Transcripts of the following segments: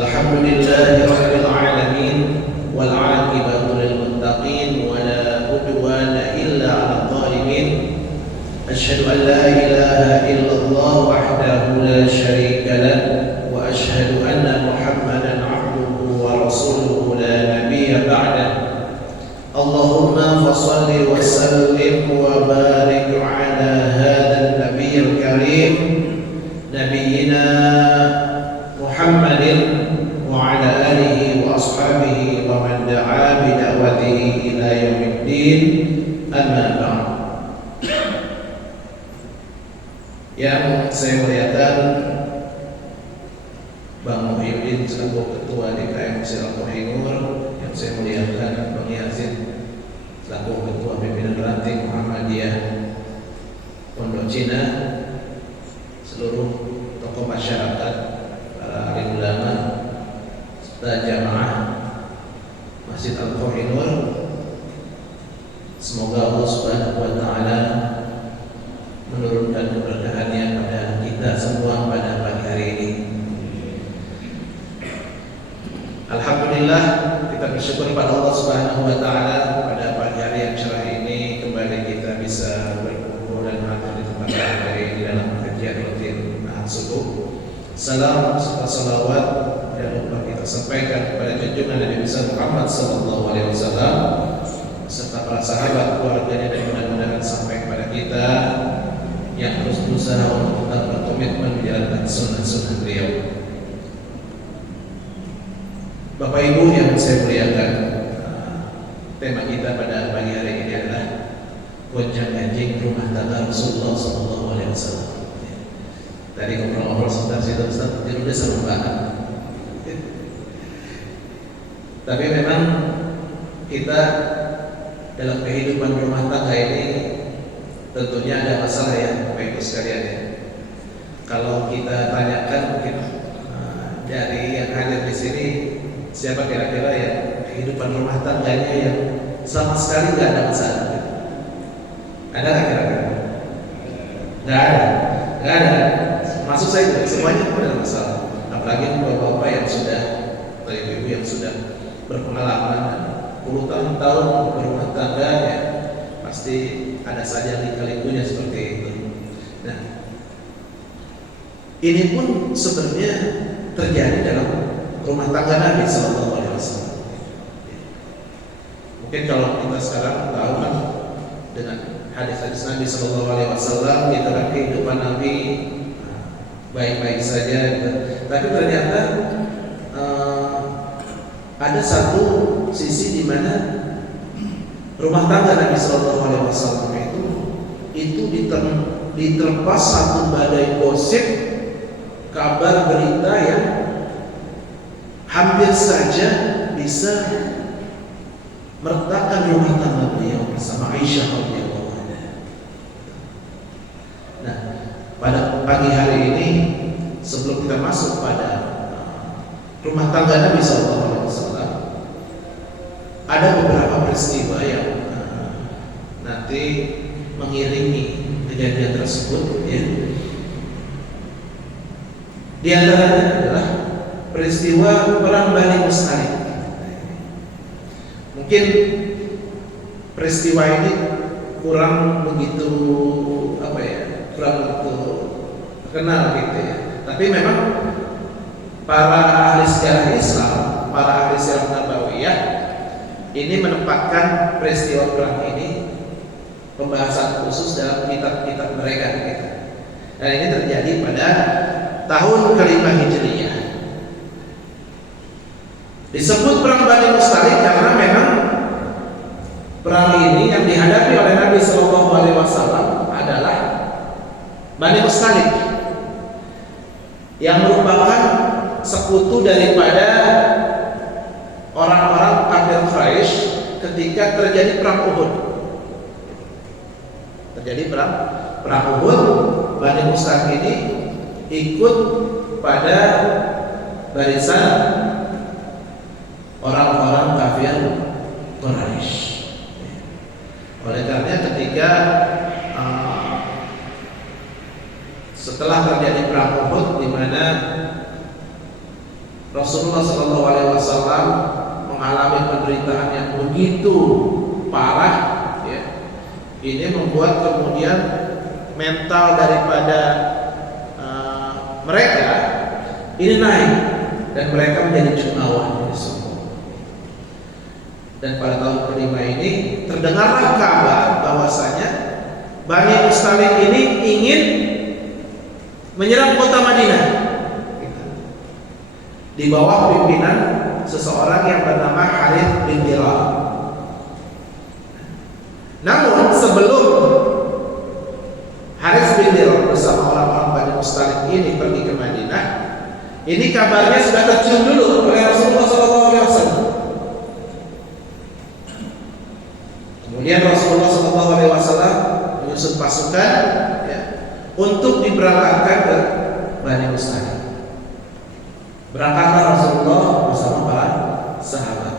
Alhamdulillahi rabbil alamin wal 'aqibatu lil muttaqin wa la udwana illa 'alal zalimin. Asyhadu an la ilaha illallah wahdahu la syarika lahu wa asyhadu anna Muhammadan 'abduhu wa rasuluhu la nabiyya ba'dah. Allahumma fashalli wa sallim wa barik 'ala hadzal nabiyil karim nabiyyina Muhammadin wa 'ala alihi wa ashabihi wa man da'a bi da'watihi ila yaumiddin. Amma ba'd. Yang saya muliakan Bang Muhyiddin selaku Ketua DKM Silaturahmi Nur, yang saya muliakan Bang Yazid selaku Ketua Pimpinan Ranting Muhammadiyah Pondok Cina, seluruh tokoh masyarakat, para alim ulama, serta jamaah Masjid Al-Qur'an Nur. Semoga Allah Subhanahu wa taala menurunkan keberkahannya pada kita semua pada pagi hari ini. Alhamdulillah, kita bersyukur pada Allah Subhanahu wa taala pada pagi hari yang cerah ini kembali kita bisa berkumpul dan hadir di tempat hari ini dalam kajian rutin Ahad Subuh. Salam serta salawat yang lupa kita sampaikan kepada junjungan Nabi besar Muhammad sallallahu alaihi wasallam serta para sahabat, keluarganya, dan mudah-mudahan sampai kepada kita yang terus berusaha untuk tetap berkomitmen menjalankan sunnah-sunnah beliau. Bapak Ibu yang saya muliakan, tema kita pada pagi hari ini adalah gonjang-ganjing rumah tangga Rasulullah SAW. Tadi ngobrol-ngobrol sebentar sih Ustaz, jadi udah seru banget. Tapi memang kita dalam kehidupan rumah tangga ini tentunya ada masalah ya, Bapak Ibu sekalian ya. Kalau kita tanyakan mungkin dari yang hadir di sini, siapa kira-kira yang kehidupan rumah tangganya yang sama sekali nggak ada masalah? Ada nggak kira-kira? Nggak ada, nggak ada. Maksud saya semuanya ada masalah. Apalagi bapak-bapak yang sudah, atau ibu-ibu yang sudah berpengalaman puluh tahun berumah tangga ya, pasti ada saja lika-likunya seperti itu. Nah, ini pun sebenarnya terjadi dalam rumah tangga Nabi Sallallahu Alaihi Wasallam. Mungkin kalau kita sekarang tahu kan dengan hadis-hadis Nabi Sallallahu Alaihi Wasallam, kita kan kehidupan Nabi baik-baik saja, gitu. Tapi ternyata ada satu sisi di mana rumah tangga Nabi Sallallahu Alaihi Wasallam itu diterpa satu badai gosip, kabar berita yang hampir saja bisa meretakkan rumah tangga beliau bersama Aisyah radhiyallahu anha. Nah, pada pagi hari ini sebelum kita masuk pada rumah tangga Nabi Sallallahu Alaihi Wasallam, ada beberapa peristiwa yang nanti mengiringi kejadian tersebut ya. Di antaranya adalah peristiwa perang Bani Mustalik. Mungkin peristiwa ini kurang begitu kurang begitu terkenal gitu ya. Tapi memang para ahli sejarah Islam, para ahli sejarah Nabawiyah ini menempatkan peristiwa perang ini pembahasan khusus dalam kitab-kitab mereka gitu. Dan ini terjadi pada tahun ke-5 Hijriyah. Disebut perang Bani Mustalik karena memang perang ini yang dihadapi oleh Nabi Sallallahu Alaihi Wasallam adalah Bani Mustalik, yang merupakan sekutu daripada orang-orang kafir Quraisy ketika terjadi perang Uhud. Terjadi perang Uhud, Bani Mustalik ini ikut pada barisan orang-orang kafir Quraisy. Oleh karena ketika setelah terjadi perang Uhud, di mana Rasulullah Shallallahu Alaihi Wasallam mengalami penderitaan yang begitu parah, ya. Ini membuat kemudian mental daripada mereka ini naik dan mereka menjadi jumawa. Dan pada tahun kelima ini terdengarlah kabar bahwasanya Bani Mustalik ini ingin menyerang kota Madinah di bawah pimpinan seseorang yang bernama Harith bin Hilal. Namun sebelum Harith bin Hilal bersama orang-orang Bani Mustalik ini pergi ke Madinah, ini kabarnya sudah tercium dulu oleh Rasulullah SAW. Kemudian Rasulullah SAW menyusun pasukan, ya, untuk diberangkatkan ke Bani Mustalik. Berangkatlah Rasulullah bersama para sahabat.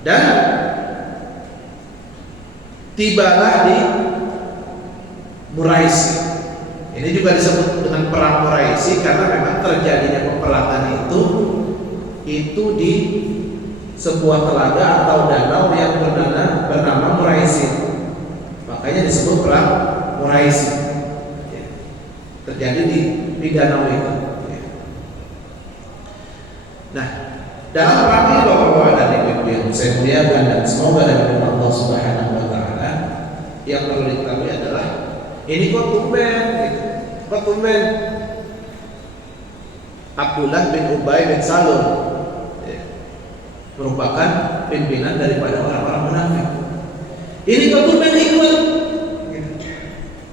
Dan tibalah di Muraisi. Ini juga disebut dengan perang Muraisi karena memang terjadinya peperangan itu di sebuah telaga atau danau yang bernama Muraisi. Makanya disebut perang Muraisi. Ya. Terjadi di danau itu. Ya. Nah, dalam perang ini Bapak-bapak dan Ibu yang saya muliakan dan semoga dari Allah Subhanahu wa taala, yang perlu diketahui adalah ini kok tumben gitu. Kok tumben Abdullah bin Ubay bin Salul merupakan pimpinan daripada orang-orang munafik. Ini kok tumben ikut,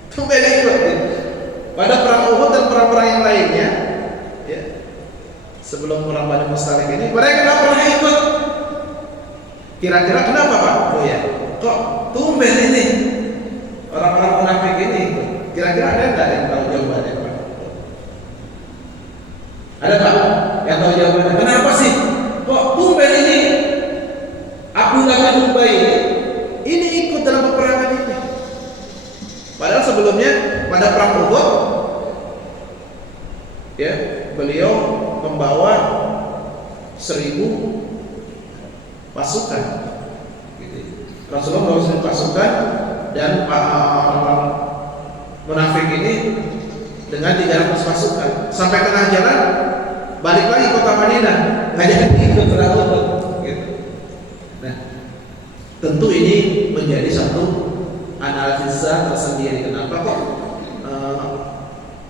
tumben ikut. Pada perang Uhud dan perang-perang yang lainnya, ya, sebelum perang Bani Mustalik ini, mereka tidak pernah ikut. Kira-kira kenapa Pak? Oh ya, kok tumben ini orang-orang munafik ini ikut? Kira-kira ada nggak yang tahu jawabannya Pak? Ada Pak yang tahu jawabannya? Kenapa sih? Kok tumben ini Abdullah bin Ubay ini ikut dalam peperangan ini? Padahal sebelumnya pada perang Uhud, ya, beliau membawa 1000 pasukan. Gitu. Rasulullah membawa 1000 pasukan dan orang munafik ini dengan 300 pasukan. Sampai tengah jalan balik lagi kota Madinah, nggak jadi ikut terlalu, gitu. Nah, tentu ini menjadi satu analisa tersendiri. Kenapa kok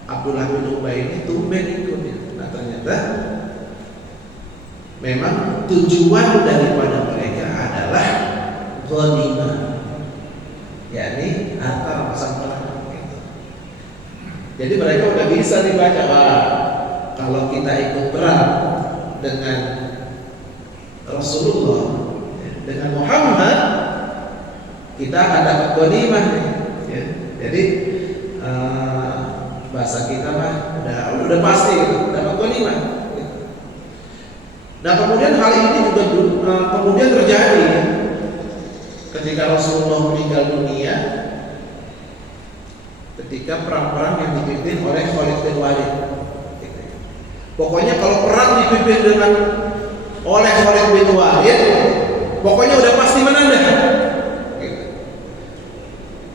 Abdullah bin Ubay ini tumben ikut? Nah, ternyata memang tujuan daripada mereka adalah ghanimah, yakni harta rampasan perang. Gitu. Jadi mereka udah bisa dibaca, wah, kalau kita ikut perang dengan Rasulullah, dengan Muhammad, kita akan dapat ghanimah. Ya. Jadi bahasa kita mah udah pasti gitu, dapat ghanimah. Nah, kemudian hal ini juga kemudian terjadi ketika Rasulullah meninggal dunia, ketika perang-perang yang dipimpin oleh Khalid bin Walid. Pokoknya kalau perang dipimpin oleh Khalid bin Walid, pokoknya udah pasti menang dah.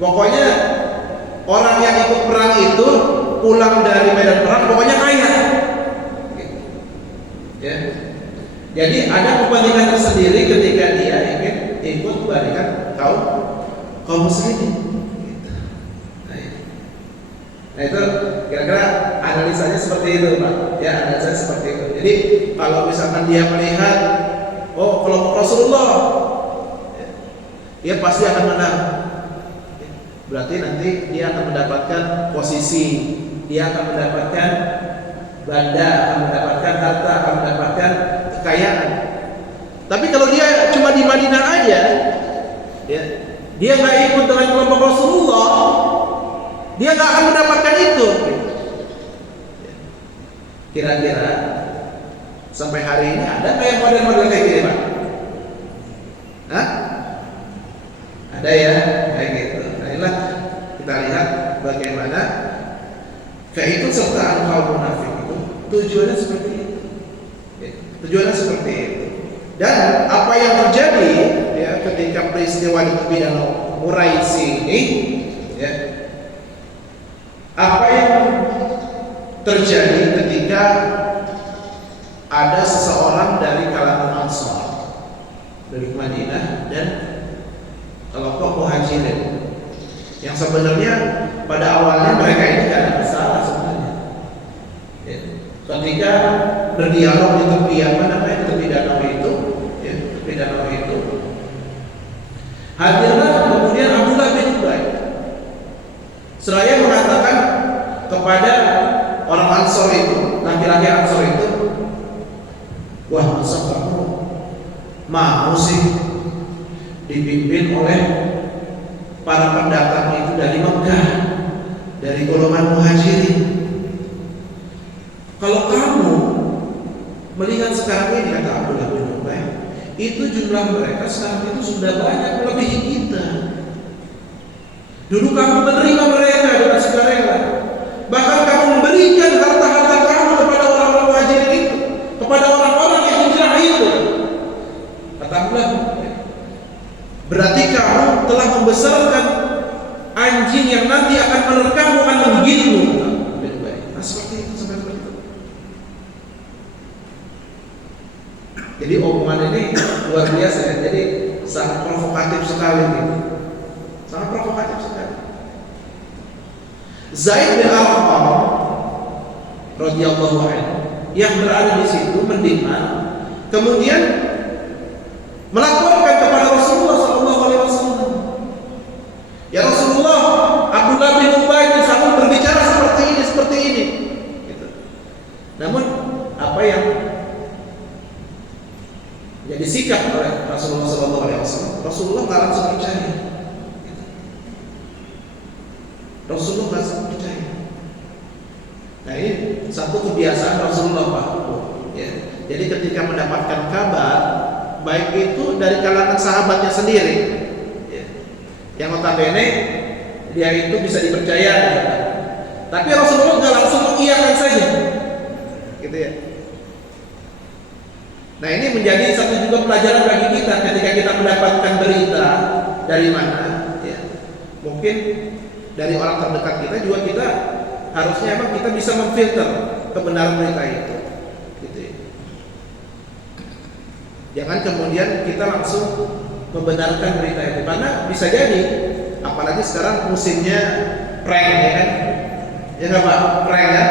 Pokoknya orang yang ikut perang itu pulang dari medan perang pokoknya kaya. Ya. Jadi ada kepentingan tersendiri ketika dia ingin ikut memberikan kaum muslimin. Nah, itu kira-kira analisanya seperti itu Pak. Ya, analisanya seperti itu. Jadi kalau misalkan dia melihat, oh, kelompok Rasulullah, dia pasti akan menang. Berarti nanti dia akan mendapatkan posisi, dia akan mendapatkan benda, akan mendapatkan harta, akan mendapatkan kekayaan. Tapi kalau dia cuma di Madinah aja, ya, dia nggak ikut dengan kelompok Rasulullah, dia nggak akan mendapatkan itu. Kira-kira sampai hari ini ada nggak yang model-model kayak gini Pak? Hah? Ada ya, kayak gitu. Nah, inilah kita lihat bagaimana keikutsertaan kaum munafik itu tujuannya seperti Tujuannya seperti itu. Dan apa yang terjadi ya ketika peristiwa di tepi Danau Muraisi ini, ya, apa yang terjadi ketika ada seseorang dari kalangan Ansar dari Madinah dan kelompok Muhajirin yang sebenarnya pada awalnya mereka ini tidak ada masalah sebenarnya. Ya. Ketika berdialog di tepi tepi danau itu, ya, tepi danau itu, hadirlah kemudian Abdullah bin Ubay. Seraya mengatakan kepada orang Ansor itu, laki-laki Ansor itu, wah masa kamu mau sih dipimpin oleh para pendatang itu dari Mekah, dari golongan Muhajirin. Kalau kamu melihat sekarang ini, kata Abdullah bin Ubay, itu jumlah mereka sekarang itu sudah banyak melebihi kita. Dulu kamu menerima mereka dengan sukarela, bahkan kamu memberikan harta-harta kamu kepada orang-orang Muhajirin itu, kepada orang-orang yang hijrah itu. Kata Abdullah, berarti kamu telah membesarkan anjing yang nanti akan menerkammu, akan menggigitmu. Nah seperti itu, seperti itu. Jadi omongan ini luar biasa ya. Jadi sangat provokatif sekali gitu. Sangat provokatif sekali. Zaid bin Arqam radhiyallahu anhu yang berada di situ mendengar, kemudian melaporkan kepada Rasulullah sallallahu alaihi wasallam. Ya Rasulullah, Abdullah bin Ubay bin Salul berbicara seperti ini. Gitu. Namun apa yang jadi sikap oleh Rasulullah sallallahu alaihi wasallam, Rasulullah nggak langsung percaya. Gitu. Rasulullah nggak langsung percaya. Nah ini satu kebiasaan Rasulullah Pak. Ya. Jadi ketika mendapatkan kabar, baik itu dari kalangan sahabatnya sendiri, ya, yang notabene dia itu bisa dipercaya, ya. Tapi Rasulullah nggak langsung mengiyakan saja, gitu ya. Nah ini menjadi satu juga pelajaran bagi kita ketika kita mendapatkan berita dari mana, ya. Mungkin dari orang terdekat kita juga kita harusnya emang kita bisa memfilter kebenaran berita itu, gitu ya. Jangan kemudian kita langsung membenarkan berita itu, karena bisa jadi, apalagi sekarang musimnya prank, ya kan? Ya nggak Pak, prank ya?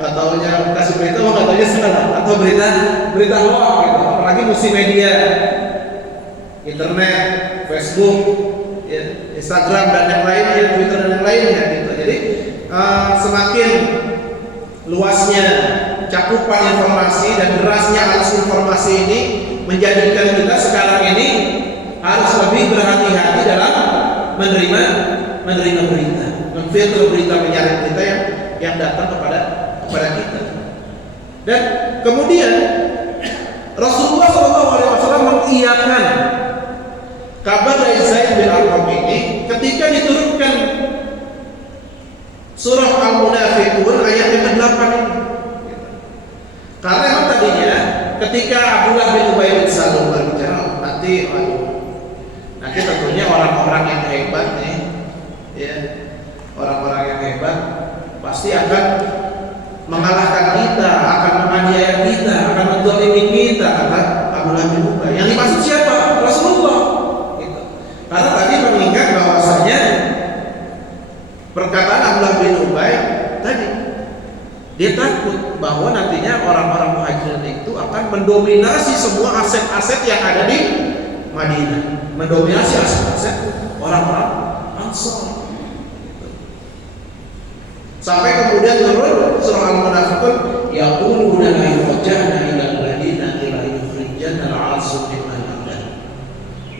Nggak taunya kasih berita, nggak taunya salah, atau berita hoax gitu. Apalagi musim media, internet, Facebook, ya, Instagram dan yang lainnya, Twitter dan yang lainnya gitu. Jadi semakin luasnya cakupan informasi dan derasnya arus informasi ini menjadikan kita sekarang ini harus lebih berhati-hati dalam menerima berita, memfilter berita, menyaring berita yang datang kepada kita. Dan kemudian Rasulullah SAW mengiyakan kabar dari Zaid bin Arqam ini ketika diturunkan surah Al-Munafiqun ayat yang ke-8 ini. Karena memang tadinya ketika Abdullah bin Ubay bin Salul berbicara, nanti tentunya orang-orang yang hebat nih, ya, orang-orang yang hebat pasti akan mengalahkan kita, akan menganiaya kita, akan menzalimi kita, kata Abdullah bin Ubay. Yang dimaksud siapa? Rasulullah. Gitu. Karena tadi mengingat bahwasanya perkataan Abdullah bin Ubay tadi, dia takut bahwa nantinya orang-orang Muhajirin itu akan mendominasi semua aset-aset yang ada di Madinah, mendominasi aset-aset orang-orang Ansar. Sampai kemudian turun surah Al-Munafiqun, yaquluna la yurja'na ila al-madinati la yukhrijanna al-'asu min al-ardh.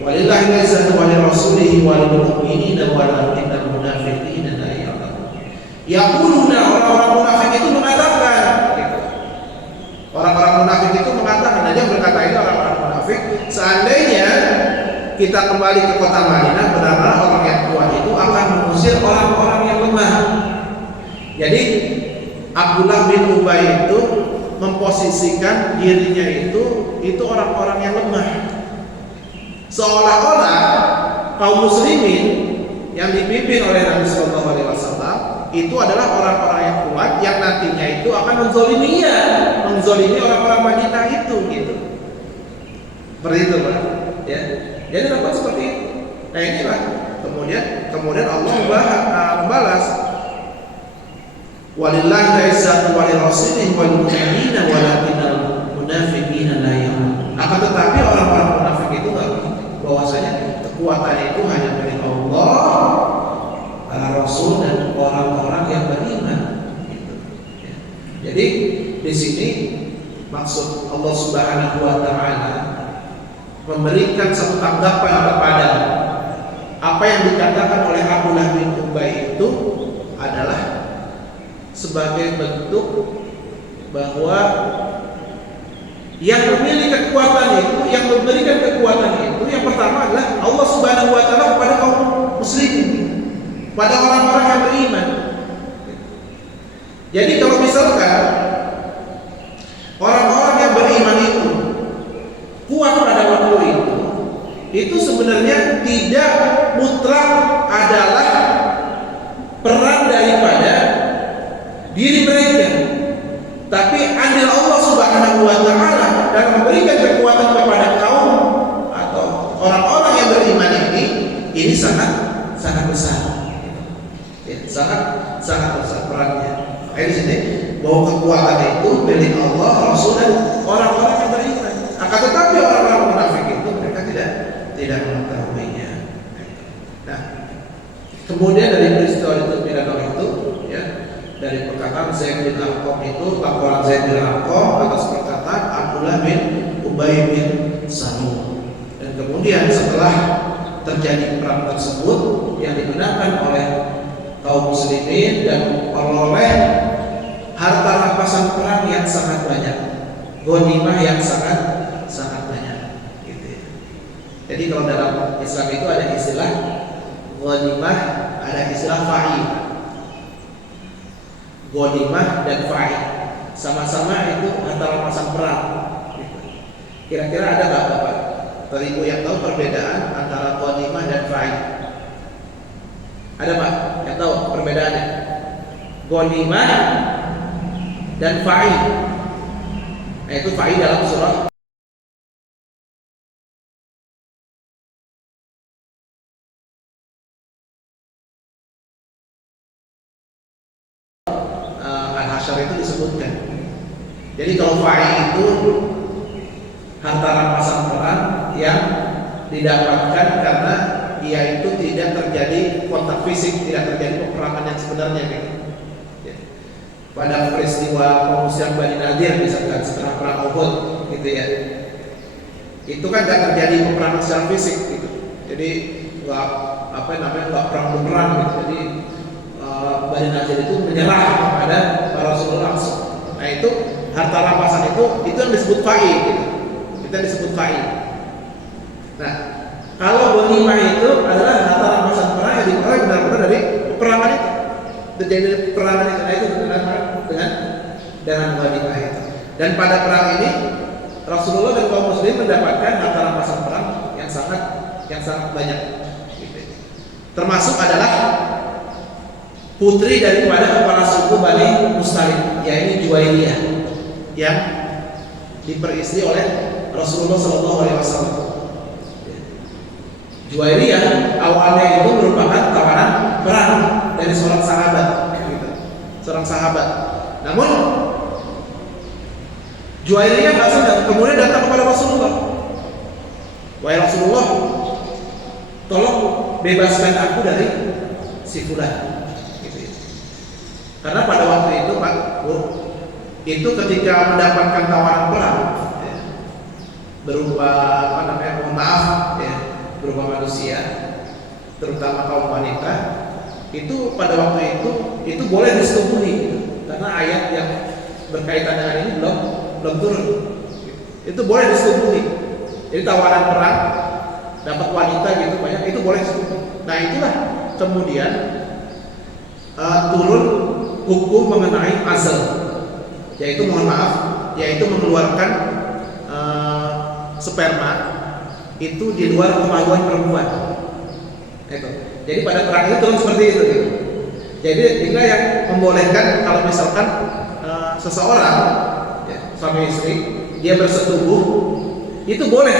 Walillahi al-'izzatu wa lirasulihi wa lil mu'minina walakinnal munafiqina la ya'lamun. Yaquluna, orang-orang munafik itu mengatakan, orang-orang munafik itu mengatakan, dan dia berkata ini orang-orang munafik, seandainya kita kembali ke kota Madinah, benar-benar orang yang kuat itu akan mengusir orang-orang yang lemah. Jadi Abdullah bin Ubay itu memposisikan dirinya itu orang-orang yang lemah. Seolah-olah kaum muslimin yang dipimpin oleh Nabi Shallallahu Alaihi Wasallam itu adalah orang-orang yang kuat yang nantinya itu akan menzolimi orang-orang Madinah itu, gitu. Seperti itu, Pak. Ya. Jadi dapat seperti itu. Nah inilah kemudian Allah membalas, walillahi izzatu wa lirasulihi wal mu'minina walakinnal munafiqina la ya'lamun. Akan tetapi orang-orang munafik itu enggak ngerti bahwasanya kekuatan itu hanya milik Allah, para rasul dan orang-orang yang beriman. Gitu. Ya. Jadi di sini maksud Allah Subhanahu wa taala memberikan satu tanggapan kepada apa yang dikatakan oleh Abdullah bin Ubay itu adalah sebagai bentuk bahwa yang memiliki kekuatan itu, yang memberikan kekuatan itu, yang pertama adalah Allah Subhanahu wa taala kepada kaum muslimin, pada orang-orang yang beriman. Jadi kalau misalkan orang-orang yang beriman itu kuat pada waktu itu sebenarnya tidak mutlak adalah peran daripada diri mereka, tapi andil Allah Subhanahu wa taala dan memberikan kekuatan kepada kaum atau orang-orang yang beriman ini sangat besar. Ya, sangat besar perannya. Di sini bahwa kekuatan itu milik Allah, Rasul dan orang-orang yang beriman. Akan tetapi orang-orang munafik itu mereka tidak mengetahuinya. Nah, kemudian dari peristiwa itu ya, dari perkataan Zaid bin Arqam itu, laporan Zaid bin Arqam atas perkataan Abdullah bin Ubay bin Salul. Dan kemudian setelah terjadi perang tersebut yang digunakan oleh kaum muslimin dan oleh harta rampasan perang yang sangat banyak, ghanimah yang sangat banyak, gitu ya. Jadi kalau dalam Islam itu ada istilah ghanimah, ada istilah fa'i. Ghanimah dan fa'i sama-sama itu harta rampasan perang, gitu. Kira-kira ada nggak Bapak? Ibu yang tahu perbedaan antara ghanimah dan fa'i? Ada Pak yang tahu perbedaannya? Ghanimah dan fa'i. Nah, itu fa'i dalam surah Al-Hasyr itu disebutkan. Jadi kalau fa'i itu harta rampasan perang yang didapatkan karena dia itu tidak terjadi kontak fisik, tidak terjadi peperangan yang sebenarnya, gitu. Pada peristiwa pengusir Bani Nadir misalkan setelah perang Uhud, gitu ya, itu kan tidak terjadi peperangan secara fisik, gitu. Jadi nggak perang beneran, gitu. Jadi Bani Nadir itu menyerah kepada para Rasulullah langsung. Nah itu harta rampasan itu yang disebut fa'i, gitu. Itu yang disebut fa'i. Nah kalau ghanimah itu adalah harta rampasan perang yang diperoleh benar-benar dari peperangan itu, terjadi dari peperangan itu. Nah itu dengan ghanimah itu. Dan pada perang ini Rasulullah dan kaum muslim mendapatkan harta rampasan perang yang sangat banyak, gitu. Termasuk adalah putri daripada kepala suku Bani Mustalik, yaitu Juwairiyah, yang diperistri oleh Rasulullah SAW. Juwairiyah awalnya itu merupakan tawanan perang dari seorang sahabat, gitu. Seorang sahabat. Namun Juwairiyah kemudian datang kepada Rasulullah. Wahai Rasulullah, tolong bebaskan aku dari si fulan. Karena pada waktu itu Pak Bu, itu ketika mendapatkan tawaran perang, ya, berupa mohon maaf ya, berupa manusia, terutama kaum wanita, itu pada waktu itu boleh disetujui, gitu. Karena ayat yang berkaitan dengan ini belum turun, gitu. Itu boleh disetujui. Jadi tawaran perang dapat wanita gitu banyak, itu boleh disetujui. Nah itulah kemudian turun hukum mengenai azal, yaitu mohon maaf yaitu mengeluarkan sperma itu di luar kemauan perempuan. Itu. Jadi pada perang itu turun seperti itu. Gitu. Jadi inilah yang membolehkan kalau misalkan seseorang ya, suami istri dia bersetubuh itu boleh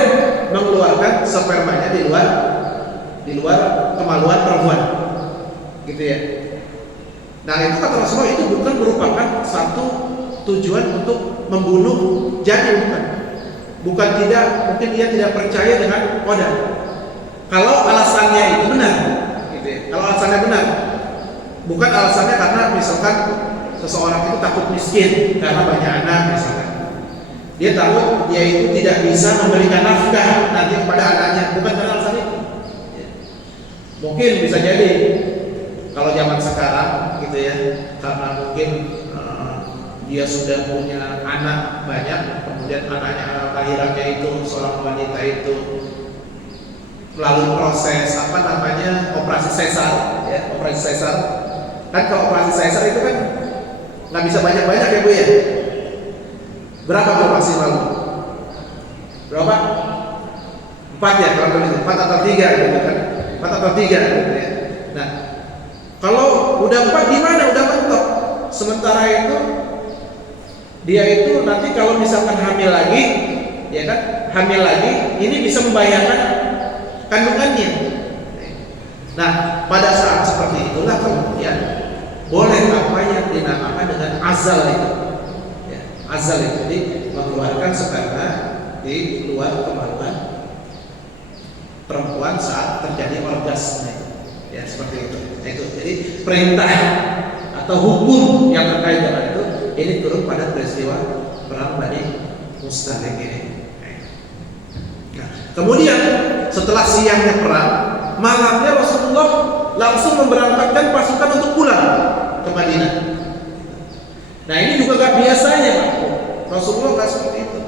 mengeluarkan spermanya di luar kemaluan perempuan, gitu ya. Nah itu kata Rasulullah itu bukan merupakan satu tujuan untuk membunuh janin, bukan tidak, mungkin dia tidak percaya dengan qadar. Kalau alasannya itu benar, gitu ya. Kalau alasannya benar, bukan alasannya karena misalkan seseorang itu takut miskin karena banyak anak misalkan. Dia takut dia itu tidak bisa memberikan nafkah nanti kepada anaknya, bukan karena alasan itu. Mungkin bisa jadi kalau zaman sekarang gitu ya, karena mungkin dia sudah punya anak banyak, kemudian anaknya lahirannya itu seorang wanita itu melalui proses operasi sesar, ya, operasi sesar. Kan kalau operasi sesar itu kan nggak bisa banyak-banyak ya Bu ya. Berapa Bu maksimal? Berapa? 4 ya, kalau begitu 4 atau 3 gitu kan. 4 atau 3 gitu ya. Nah, kalau udah 4 gimana? Udah mentok. Sementara itu dia itu nanti kalau misalkan hamil lagi, ya kan? Hamil lagi, ini bisa membahayakan kandungannya. Nah, pada saat seperti itulah kemudian boleh apa yang dinamakan dengan azal itu. Ya, azal itu jadi mengeluarkan sperma di luar kemaluan perempuan saat terjadi orgasme. Ya, seperti itu. Itu. Jadi perintah atau hukum yang terkait dengan itu ini turun pada peristiwa perang Bani Mustalik ini. Nah, kemudian setelah siangnya perang, malamnya Rasulullah langsung memberangkatkan pasukan untuk pulang ke Madinah. Nah ini juga gak biasanya Pak. Rasulullah gak seperti itu.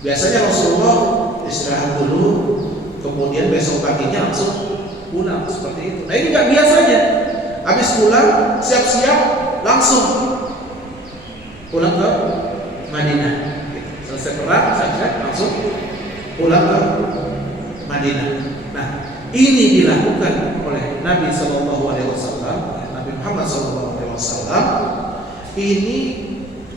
Biasanya Rasulullah istirahat dulu, kemudian besok paginya langsung pulang seperti itu. Nah ini gak biasanya. Habis pulang, siap-siap langsung pulang ke Madinah. Selesai perang, siap-siap langsung pulang ke Madinah. Nah, ini dilakukan oleh Nabi Shallallahu Alaihi Wasallam, Nabi Muhammad Shallallahu Alaihi Wasallam, ini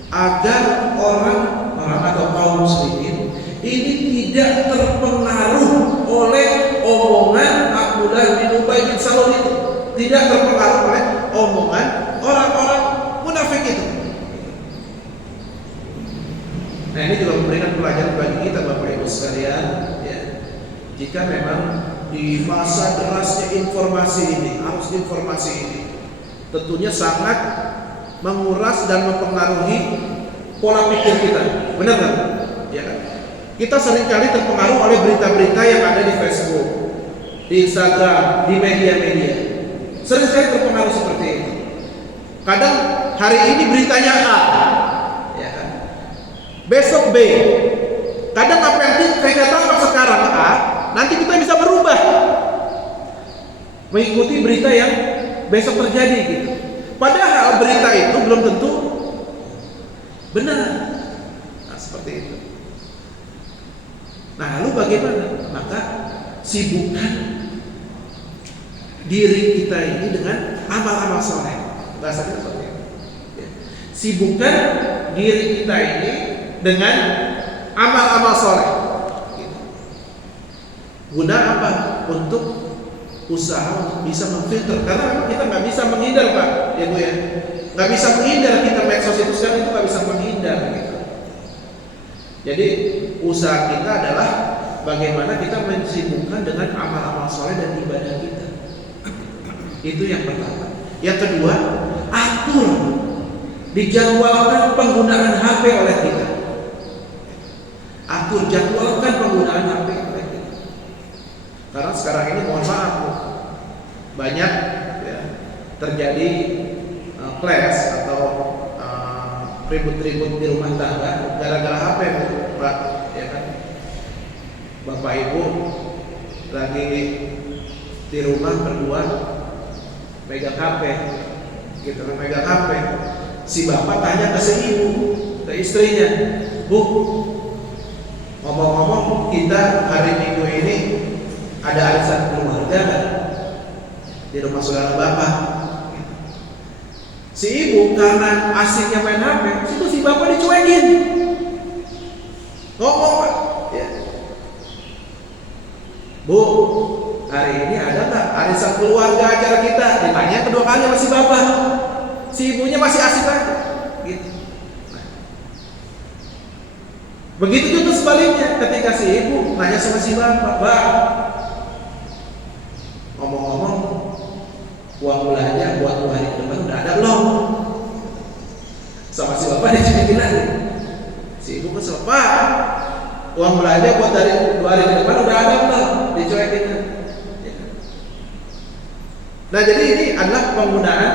agar orang atau kaum muslimin ini tidak terpengaruh oleh omongan Abdullah bin Ubay bin Salul itu, tidak terpengaruh oleh omongan orang-orang munafik itu. Nah ini juga memberikan pelajaran bagi kita Bapak Ibu sekalian, ya. Jika memang di masa derasnya informasi ini, arus informasi ini tentunya sangat menguras dan mempengaruhi pola pikir kita, benar kan? Ya kan? Kita seringkali terpengaruh oleh berita-berita yang ada di Facebook, di Instagram, di media-media. Sering sekali terpengaruh seperti itu. Kadang hari ini beritanya A, ya kan? Besok B. Kadang apa yang kita tangkap sekarang A, nanti kita bisa berubah mengikuti berita yang besok terjadi gitu. Padahal berita itu belum tentu benar. Nah, seperti itu. Nah, lalu bagaimana? Maka sibukkan diri kita ini dengan amal-amal soleh. Bahasanya seperti itu. Sibukkan diri kita ini dengan amal-amal soleh. Guna apa? Untuk usaha untuk bisa memfilter. Karena memang kita nggak bisa menghindar Pak, ya Bu ya. Nggak bisa menghindar kita medsos itu sekarang itu nggak bisa menghindar gitu. Jadi usaha kita adalah bagaimana kita mensibukkan dengan amal-amal soleh dan ibadah kita. Itu yang pertama. Yang kedua, atur dijadwalkan penggunaan HP oleh kita. Atur jadwalkan penggunaan HP oleh kita. Karena sekarang ini mohon maaf banyak ya, terjadi clash atau ribut-ribut di rumah tangga gara-gara HP Pak, ya kan? Bapak Ibu lagi di rumah berdua megang HP, gitu megang HP. Si bapak tanya ke si ibu, ke istrinya, Bu, ngomong-ngomong kita hari Minggu ini ada arisan keluarga kan di rumah saudara bapak. Si ibu karena asiknya main HP, situ si bapak dicuekin. Ngomong Pak, ya. Bu, hari ini ada nggak arisan keluarga acara kita? Ditanya kedua kali sama si bapak. Si ibunya masih asik aja, gitu. Nah. Begitu juga sebaliknya, ketika si ibu nanya sama si bapak, Pak, ngomong-ngomong, uang belanja buat 2 hari ke depan udah ada belum? Sama si bapak dicuekin lagi. Si ibu kesel, Pak, uang belanja buat dari 2 hari ke depan udah ada belum? Dicuekin. Nah, jadi ini adalah penggunaan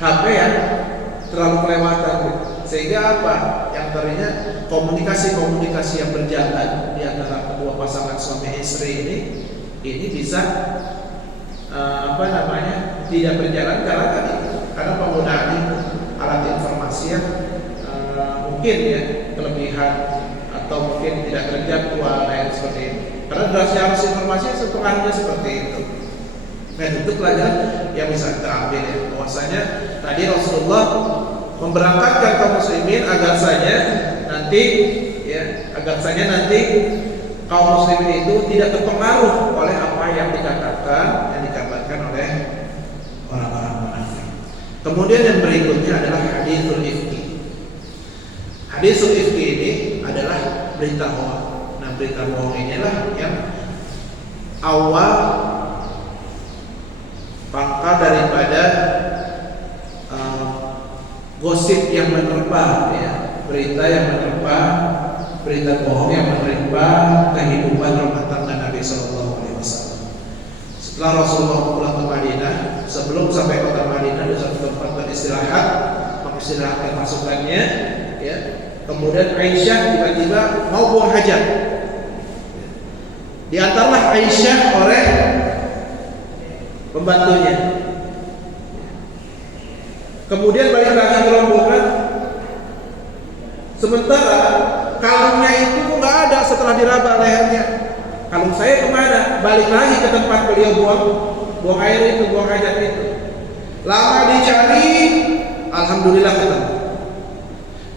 HP yang terlalu kelewatan, sehingga apa? Yang tadinya komunikasi yang berjalan di antara kedua pasangan suami istri ini bisa tidak berjalan karena penggunaan alat informasi yang mungkin ya kelebihan atau mungkin tidak terjadwal seperti itu. Karena derasnya arus informasi sepengaruhnya seperti itu. Nah, itu pelajaran yang bisa kita ambil ya, bahwasanya tadi Rasulullah memberangkatkan kaum muslimin agar saja nanti kaum muslimin itu tidak terpengaruh oleh apa yang dikabarkan oleh orang-orang munafik. Kemudian yang berikutnya adalah haditsul ifki. Haditsul ifki ini adalah berita bohong. Nah, berita bohong inilah yang awal pangkal daripada gosip yang menerpa ya, berita yang menerpa, berita bohong yang menerpa kehidupan rumah tangga Nabi Shallallahu Alaihi Wasallam. Setelah Rasulullah pulang ke Madinah, sebelum sampai kota Madinah di suatu tempat beristirahat, mengistirahatkan pasukannya, ya. Kemudian Aisyah tiba-tiba mau buang hajat. Diantarlah Aisyah oleh pembantunya. Kemudian balik lagi ke rombongan. Sementara kalungnya itu nggak ada setelah diraba lehernya. Kalung saya kemana? Balik lagi ke tempat beliau buang air itu, buang hajat itu. Lama dicari, alhamdulillah ketemu.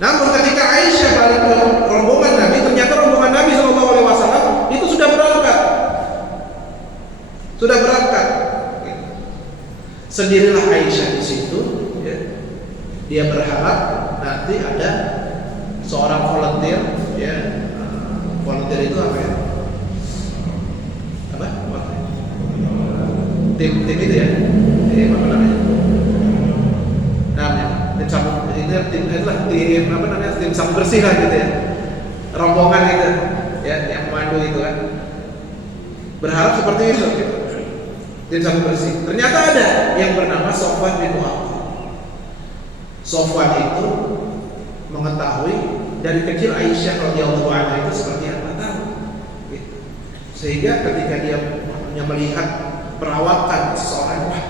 Namun ketika Aisyah balik ke rombongan Nabi, ternyata rombongan Nabi SAW itu sudah berangkat. Sendirilah Aisyah di situ, ya. Dia berharap nanti ada seorang volunteer, ya. Volunteer itu apa ya? Tim itu ya? Tim apa namanya? Tim sapu, tim sapu bersih lah gitu ya. Rombongan itu, ya, yang memandu itu kan. Berharap seperti itu, gitu. Tim sapu bersih. Ternyata ada yang bernama Sofwan bin Mu'attal. Sofwan itu mengetahui dari kecil Aisyah radhiyallahu anha itu seperti apa tahu. Gitu. Sehingga ketika dia melihat perawakan seseorang, wah,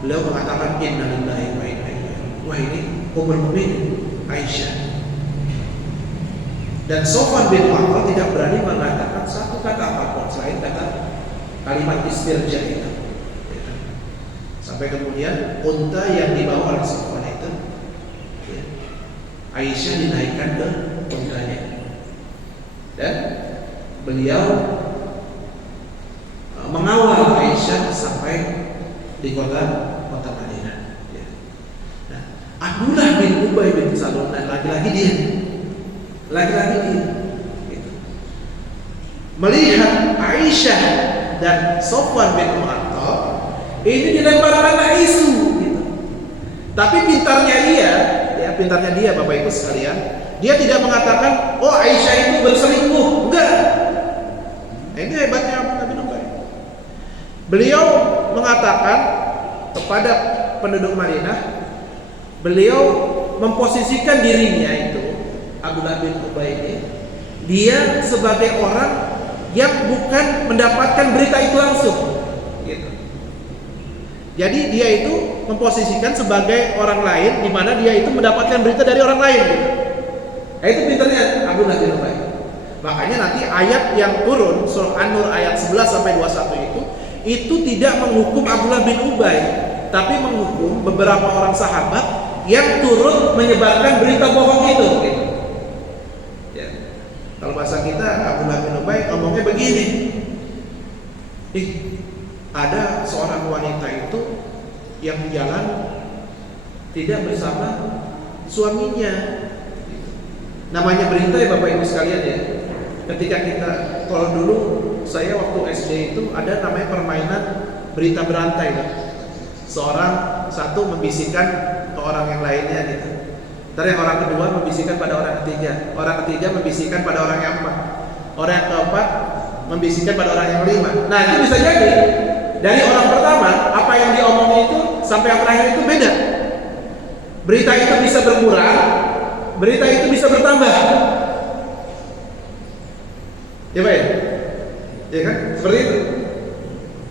beliau mengatakan innalillahi wa inna ilaihi raji'un. Wah, ini ummul mukminin Aisyah. Dan Sofwan bin Mu'attal tidak berani mengatakan satu kata apapun selain kata kalimat istirja itu. Sampai kemudian unta yang dibawa oleh Sofwan itu, ya, Aisyah dinaikkan ke untanya, dan beliau mengawal Aisyah sampai di kota Madinah. Ya. Nah, Abdullah bin Ubay bin Salul, lagi-lagi dia, gitu. Melihat Aisyah dan Sofwan bin Mu'attal ini dilemparkan isu, gitu. Tapi pintarnya dia Bapak Ibu sekalian, dia tidak mengatakan, oh Aisyah itu berselingkuh, enggak. Ini hebatnya Nabi Nuh. Beliau mengatakan kepada penduduk Madinah, beliau memposisikan dirinya itu, Abdullah bin Ubay ini, dia sebagai orang yang bukan mendapatkan berita itu langsung, gitu. Jadi dia itu memposisikan sebagai orang lain, di mana dia itu mendapatkan berita dari orang lain. Gitu. Nah, itu pinternya Abdullah bin Ubay. Makanya nanti ayat yang turun surah An-Nur ayat 11 sampai 21 itu tidak menghukum Abdullah bin Ubay, tapi menghukum beberapa orang sahabat yang turut menyebarkan berita bohong itu. Gitu. Ya. Kalau bahasa kita Abdullah bin Ubay ngomongnya begini. Ada seorang wanita itu yang jalan tidak bersama suaminya. Namanya berita ya Bapak Ibu sekalian ya. Ketika kita, kalau dulu saya waktu SD itu ada namanya permainan berita berantai kan? Seorang satu membisikkan ke orang yang lainnya gitu. Ntar yang orang kedua membisikkan pada orang ketiga. Orang ketiga membisikkan pada orang yang keempat. Orang yang keempat membisikkan pada orang yang kelima. Nah itu bisa jadi dari orang pertama apa yang diomongin itu sampai yang terakhir itu beda. Berita itu bisa berkurang, berita itu bisa bertambah. Ya Pak ya? Ya kan? Seperti itu.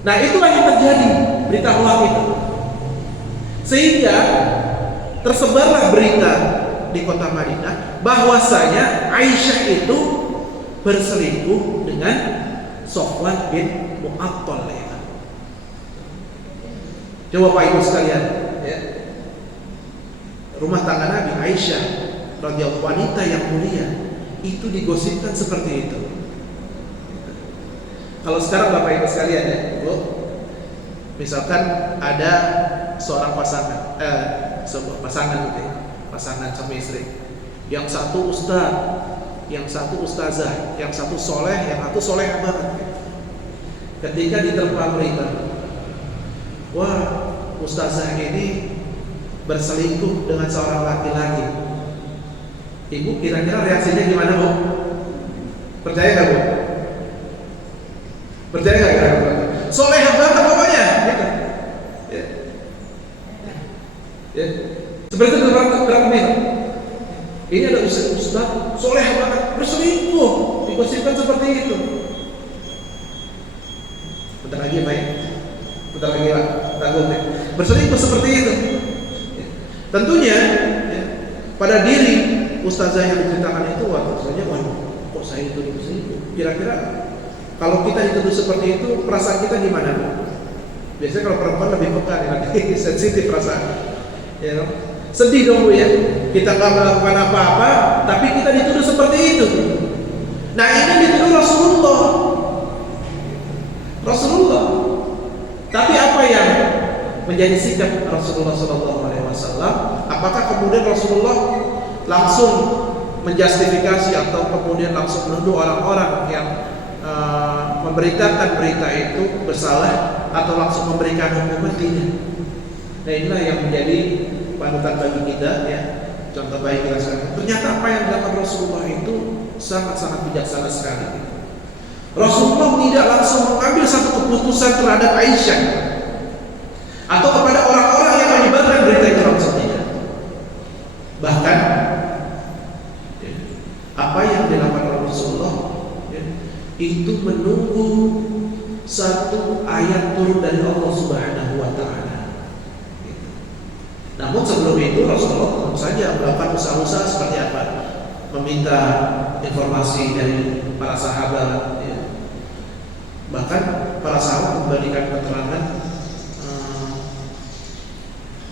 Nah itulah yang terjadi berita hoax itu. Sehingga tersebarlah berita di kota Madinah bahwasanya Aisyah itu berselingkuh dengan Sofwan bin Mu'attal ya. Coba Pak Ibu sekalian ya. Rumah tangga Nabi Aisyah radhiyallahu wanita yang mulia itu digosipkan seperti itu. Kalau sekarang Bapak Ibu sekalian ya, Bu, misalkan ada seorang sebuah pasangan gitu ya, pasangan suami istri. Yang satu ustaz, yang satu ustazah, yang satu soleh, yang satu soleh banget. Ketika diterpa berita, wah ustazah ini berselingkuh dengan seorang laki-laki. Ibu kira-kira reaksinya gimana Bu? Percaya nggak Bu? Percaya nggak kira-kira? Soleh banget pokoknya. Gitu. Ya. Ya. Seperti itu berapa menit? Ini ada ustaz soleh banget berselingkuh, digosipkan seperti itu. Bentar lagi Pak, bentar lagi Pak, tanggung ya. Berselingkuh seperti itu. Ya. Tentunya ya, pada diri ustazah yang diceritakan itu, wah tentunya kok saya itu berselingkuh. Kira-kira kalau kita dituduh seperti itu, perasaan kita gimana? Biasanya kalau perempuan lebih peka ya, sensitif perasaan. Ya, sedih dong Bu ya. Kita nggak melakukan apa-apa, tapi kita dituduh seperti itu. Nah ini dituduh Rasulullah. Tapi apa yang menjadi sikap Rasulullah SAW? Apakah kemudian Rasulullah langsung menjustifikasi atau kemudian langsung menuduh orang-orang yang memberitakan berita itu bersalah atau langsung memberikan hukuman? Tidak. Nah inilah yang menjadi panutan bagi kita ya. Contoh baik kita sekarang. Ternyata apa yang dilakukan Rasulullah itu sangat-sangat bijaksana sekali. Rasulullah tidak langsung mengambil satu keputusan terhadap Aisyah atau kepada orang-orang yang menyebarkan berita itu langsung tidak. Bahkan ya, apa yang dilakukan Rasulullah ya, itu menunggu satu ayat turun dari Allah Subhanahu wa Ta'ala. Namun sebelum itu Rasulullah tentu saja melakukan usaha-usaha seperti apa? Meminta informasi dari para sahabat ya. Bahkan para sahabat memberikan keterangan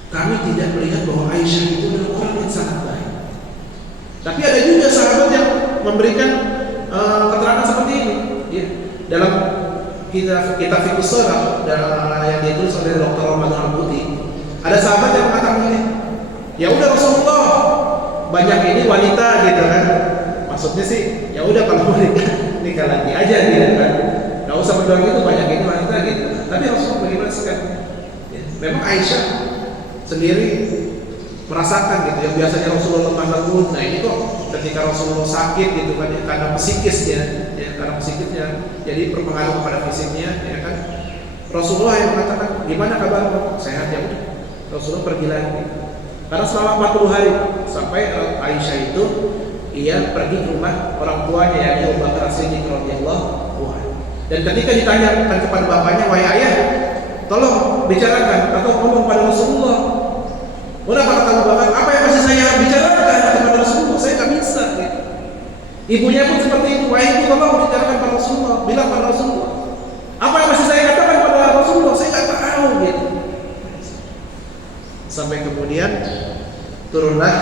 kami tidak melihat bahwa Aisyah itu adalah orang yang sangat baik. Tapi ada juga sahabat yang memberikan keterangan seperti ini ya. Dalam kitab Fiqh Shalah yang ditulis oleh Dr. Ramadan Al-Buti, ada sahabat yang mengatakan ini, ya udah Rasulullah, banyak ini wanita gitu kan. Maksudnya sih, ya udah kalau mau nikah lagi aja gitu kan. Gak usah berdoa gitu, banyak ini wanita gitu. Tapi Rasulullah bagaimana sekali? Ya, memang Aisyah sendiri merasakan gitu. Yang biasanya Rasulullah lemah lembut, nah ini kok ketika Rasulullah sakit gitu kan ya, karena psikisnya, ya karena psikisnya, jadi berpengaruh kepada fisiknya, ya kan. Rasulullah yang mengatakan, gimana kabar? Sehat ya udah. Rasulullah pergi lagi karena selama 40 hari sampai Aisyah itu ia pergi ke rumah orang tuanya yakni Abu Bakar As-Siddiq radhiyallahu anhu. Dan ketika ditanyakan kepada bapaknya, wahai ayah, tolong bicarakan atau ngomong pada Rasulullah. Kenapa kata Abu Bakar, apa yang masih saya bicarakan kepada Rasulullah? Saya nggak bisa. Gitu. Ibunya pun seperti itu, wahai ibu tolong bicarakan pada Rasulullah, bilang pada Rasulullah. Apa yang masih saya katakan pada Rasulullah? Saya nggak tahu. Gitu. Sampai kemudian turunlah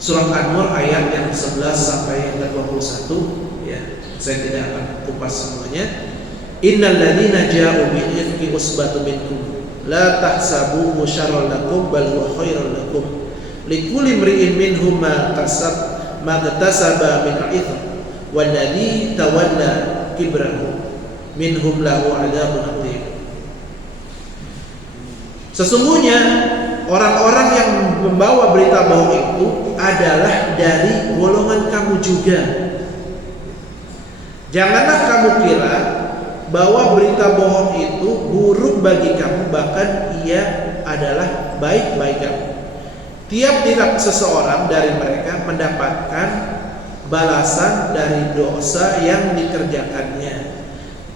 surat An-Nur ayat yang 11 sampai yang 21 ya. Saya tidak akan kupas semuanya. Innal ladzina ja'u bil ifki usbatun minkum la tahsabuhu syarran lakum bal huwa khairan lakum likulli imri'in minhum ma iktasaba min al-ithm wal ladzi tawalla kibrahu minhum lahu 'adzabun 'adzim. Sesungguhnya orang-orang yang membawa berita bohong itu adalah dari golongan kamu juga. Janganlah kamu kira bahwa berita bohong itu buruk bagi kamu, bahkan ia adalah baik bagi kamu. Tiap-tiap seseorang dari mereka mendapatkan balasan dari dosa yang dikerjakannya.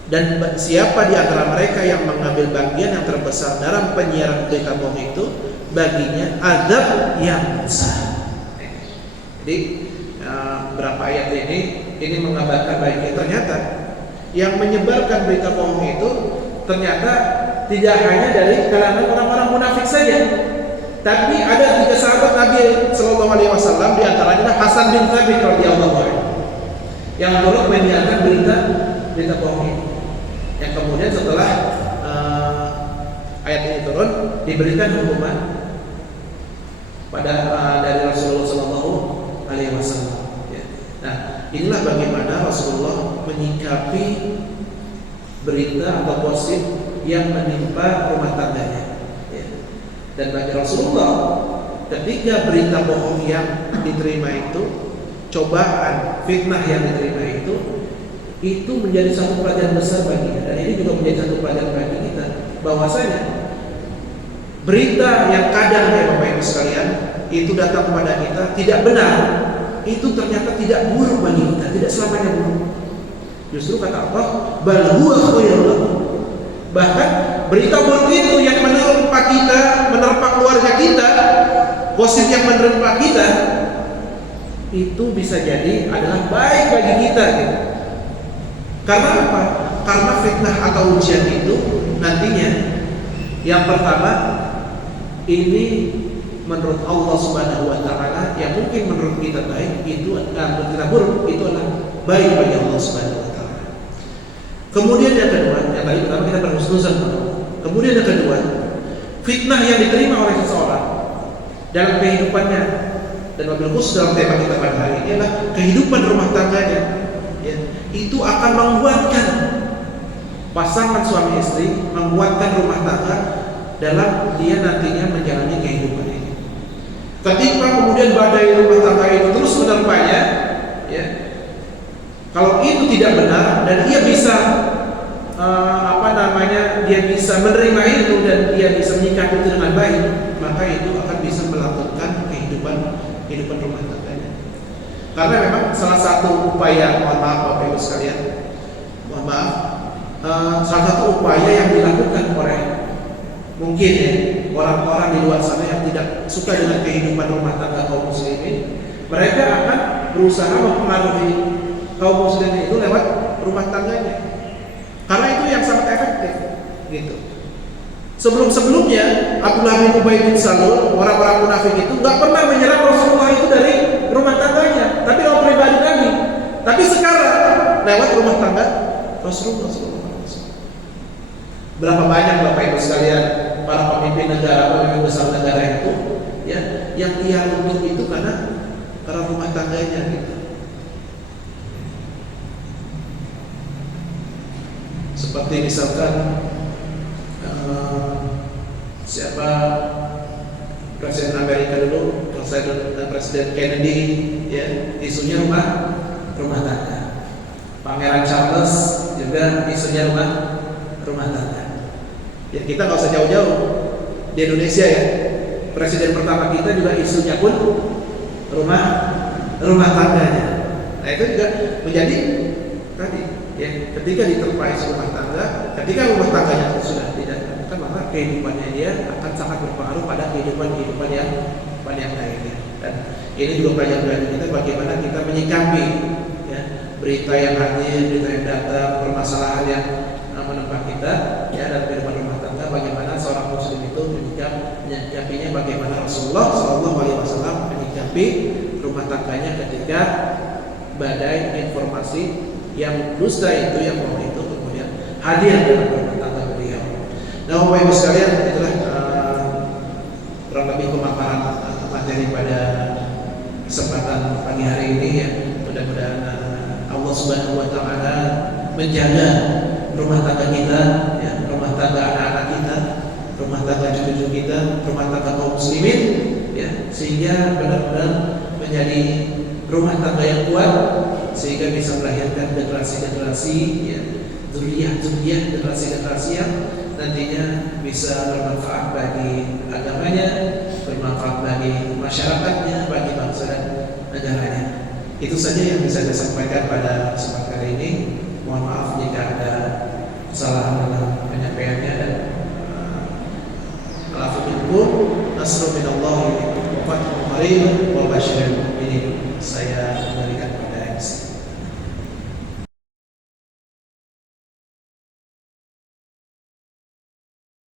Dan siapa di antara mereka yang mengambil bagian yang terbesar dalam penyiaran berita bohong itu, baginya azab yang besar. Jadi berapa ayat ini mengabarkan baiknya ternyata yang menyebarkan berita bohong itu ternyata tidak hanya dari kalangan orang-orang munafik saja, tapi ada 3 sahabat Nabi Sallallahu Alaihi Wasallam, di antaranya Hasan bin Thabit radhiyallahu anhu yang turut menyiarkan berita bohong ini, yang kemudian setelah ayat ini turun diberikan hukuman pada dari Rasulullah Sallallahu Alaihi Wasallam. Nah, inilah bagaimana Rasulullah menyikapi berita atau gosip yang menimpa rumah tangganya. Dan bagi Rasulullah, ketika berita bohong yang diterima itu, cobaan, fitnah yang diterima itu menjadi satu pelajaran besar baginya. Dan ini juga menjadi satu pelajaran bagi kita, bahwasanya berita yang kadang ya Bapak Ibu sekalian itu datang kepada kita tidak benar, itu ternyata tidak buruk bagi kita, tidak selamanya buruk. Justru kata Allah, bal huwa khairul lakum. Bahkan berita buruk itu yang menerpa kita, menerpa keluarga kita, gosip yang menerpa kita, itu bisa jadi adalah baik bagi kita. Gitu. Karena apa? Karena fitnah atau ujian itu nantinya yang pertama ini menurut Allah Subhanahu wa taala yang mungkin menurut kita baik itu menurut kita buruk itu adalah baik bagi Allah Subhanahu wa taala. Kemudian yang kedua, yang tadi pertama kita berhusnuzan pada Allah. Kemudian yang kedua, fitnah yang diterima oleh seseorang dalam kehidupannya, dan wabil khusus dalam tema kita pada hari ini adalah kehidupan rumah tangganya, ya, itu akan menguatkan pasangan suami istri, menguatkan rumah tangga dalam dia nantinya menjalani kehidupan ini. Ketika kemudian badai rumah tangga itu terus menerpanya, ya, kalau itu tidak benar dan ia bisa dia bisa menerima itu dan dia bisa menyikapi itu dengan baik, maka itu akan bisa melakukan kehidupan rumah tangganya. Karena memang salah satu upaya, mohon maaf Bapak Ibu sekalian, salah satu upaya yang dilakukan oleh mungkin ya orang-orang di luar sana yang tidak suka dengan kehidupan rumah tangga kaum muslimin, mereka akan berusaha mempengaruhi kaum muslimin itu lewat rumah tangganya, karena itu yang sangat efektif gitu. Sebelum-sebelumnya Abdullah bin Ubay bin Salul, orang-orang munafik itu nggak pernah menyerang Rasulullah itu dari rumah tangganya, tapi lewat pribadi Nabi. Tapi sekarang lewat rumah tangga Rasulullah. Berapa banyak Bapak Ibu sekalian para pemimpin negara, pemimpin besar negara itu, ya, yang ia luput itu karena rumah tangganya gitu. Seperti misalkan siapa Presiden Amerika dulu, Presiden Kennedy, ya, isunya rumah tangga. Pangeran Charles juga isunya rumah tangga. Ya, kita nggak usah jauh-jauh di Indonesia ya. Presiden pertama kita juga isunya pun rumah tangganya. Nah itu juga menjadi tadi ya, ketika diterpa isu rumah tangga, ketika rumah tangganya sudah tidak tertekan, maka kehidupannya dia akan sangat berpengaruh pada kehidupan yang lainnya. Dan ini juga pelajaran kita bagaimana kita menyikapi ya, berita yang hadir, berita yang datang, permasalahan yang menimpa kita ya dalam kehidupan rumah tangga, bagaimana seorang muslim itu menyikapinya, bagaimana Rasulullah SAW menyikapi rumah tangganya ketika badai informasi yang dusta itu, yang bohong itu kemudian hadir dalam rumah tangga beliau. Nah, Bapak Ibu sekalian, itulah kurang lebih pemaparan materi pada kesempatan pagi hari ini ya. Mudah-mudahan Allah Subhanahu wa taala menjaga rumah tangga kita ya, rumah tangga anak-anak kita, rumah tangga cucu kita, rumah tangga kaum muslimin ya, sehingga benar-benar menjadi rumah tangga yang kuat, sehingga bisa melahirkan generasi-generasi ya, zuriyah generasi-generasi yang nantinya bisa bermanfaat bagi agamanya, bermanfaat bagi masyarakatnya, bagi bangsa dan negaranya. Itu saja yang bisa saya sampaikan pada kesempatan kali ini. Mohon maaf jika ada kesalahan dalam penyampaiannya, dan al-'afwu minkum, nasrun minallahi wa fathun qarib wa basyiril mu'minin. Saya